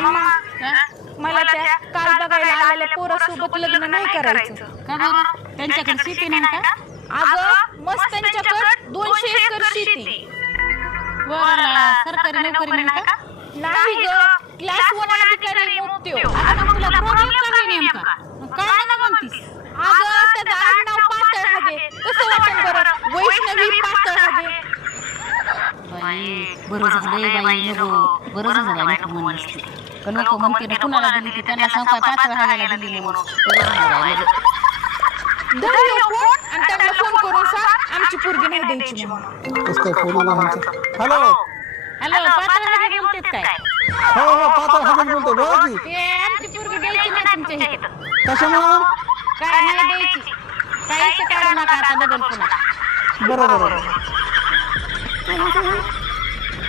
मला त्या काल बघायला आलेल्या पोरासोबत लग्न नाही करायचं. का बरं? त्यांच्याकडे शेती नाही का? अगं मस्त त्यांच्याकडे 200 एकर शेती. बरं, सरकारी नोकरी नाही का? नाही ग, क्लास 1 अधिकारी मुक्त्यो. आता मग तुला प्रॉब्लेम काय नेमका? काय मला म्हणतीस? अगं त्याचं आडनाव पातळ हगे. कसं वाटतं बरं? वैष्णवी पातळ हगे. बाई बरं झालंय बाई नको, बरं झालं बाई नको म्हणलीस ती. का नको म्हणते ना, कुणाला दिली ती त्यांना सांग काय 5 वेळा दिली म्हणून. बरं झालं बाई नको. धर ह्यो फोन आणि त्यांना फोन करून सांग आमची पोरगी नाही द्यायची म्हणून. कसं काय फोन आला आमचा? हॅलो हॅलो, 5 वेळा बोलतेत काय? हो हो पातळ हजर बोलतो बोला की. ते आमची पोरगी द्यायची नाही तुमच्या इथं. कशामुळे? काय नाही द्यायची. काही काढू नका आता डबल पुन्हा. बरोबर.